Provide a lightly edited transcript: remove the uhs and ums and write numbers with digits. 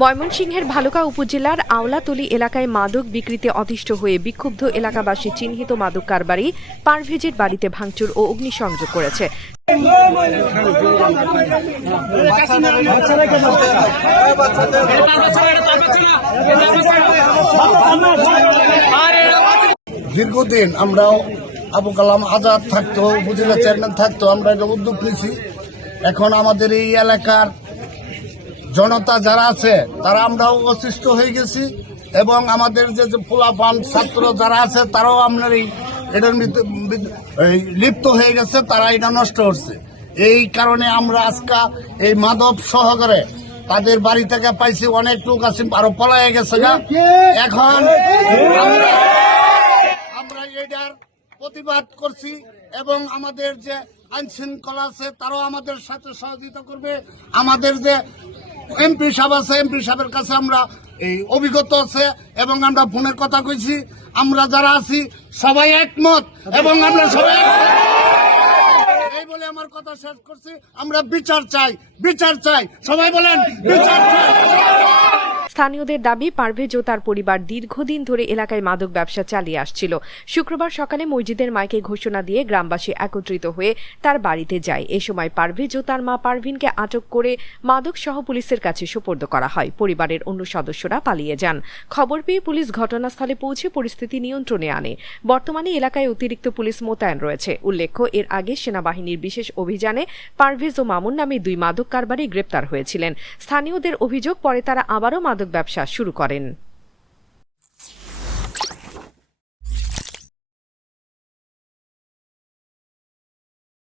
ময়মনসিংহের ভালুকা উপজেলার আওলাতলী এলাকায় মাদক বিক্রিতে অতিষ্ঠ হয়ে বিক্ষুব্ধ এলাকাবাসী চিহ্নিত মাদক কারবারি পারভেজের বাড়িতে ভাঙচুর ও অগ্নিসংযোগ করেছে। দীর্ঘদিন আমরাও আবু কালাম আজাদ থাকতো, উপজেলা চেয়ারম্যান থাকতো, আমরা এটা উদ্যোগ নিয়েছি। এখন আমাদের এই এলাকার জনতা যারা আছে তারা আমরাও অসুস্থ হয়ে গেছি এবং আমাদের যে পোলাপান ছাত্র যারা আছে তারাও আপনার এটার লিপ্ত হয়ে গেছে, তারা এটা নষ্ট করছে। এই কারণে আমরা আজকে এই মাদক সহকারে তাদের বাড়ি থেকে পাইছি, অনেক লোক আছে আরো পলায় গেছে। এখন আমরা এটার প্রতিবাদ করছি এবং আমাদের যে আইন শৃঙ্খলা আছে তারাও আমাদের সাথে সহযোগিতা করবে। আমাদের যে এমপি সাহেব আছে, এমপি সাহেবের কাছে আমরা এই অভিজ্ঞত আছে এবং আমরা ফোনের কথা কইছি। আমরা যারা আছি সবাই একমত এবং আমরা সবাই এই বলে আমার কথা শেষ করছি। আমরা বিচার চাই, বিচার চাই, সবাই বলেন বিচার চাই। স্থানীয়দের দাবি, পারভেজ ও তার পরিবার দীর্ঘদিন ধরে এলাকায় মাদক ব্যবসা চালিয়ে আসছিল। শুক্রবার সকালে মসজিদের মাইকে ঘোষণা দিয়ে গ্রামবাসী একত্রিত হয়ে তার বাড়িতে যায়। এ সময় পারভেজ ও তার মা পারভিনকে আটক করে মাদক সহ পুলিশের কাছে সোপর্দ করা হয়। পরিবারের অন্য সদস্যরা পালিয়ে যান। খবর পেয়ে পুলিশ ঘটনাস্থলে পৌঁছে পরিস্থিতি নিয়ন্ত্রণে আনে। বর্তমানে এলাকায় অতিরিক্ত পুলিশ মোতায়েন রয়েছে। উল্লেখ্য, এর আগে সেনাবাহিনীর বিশেষ অভিযানে পারভেজ ও মামুন নামে 2 মাদক কারবারি গ্রেপ্তার হয়েছিলেন। স্থানীয়দের অভিযোগ, পরে তারা আবারও মাদক ব্যবসা শুরু করেন।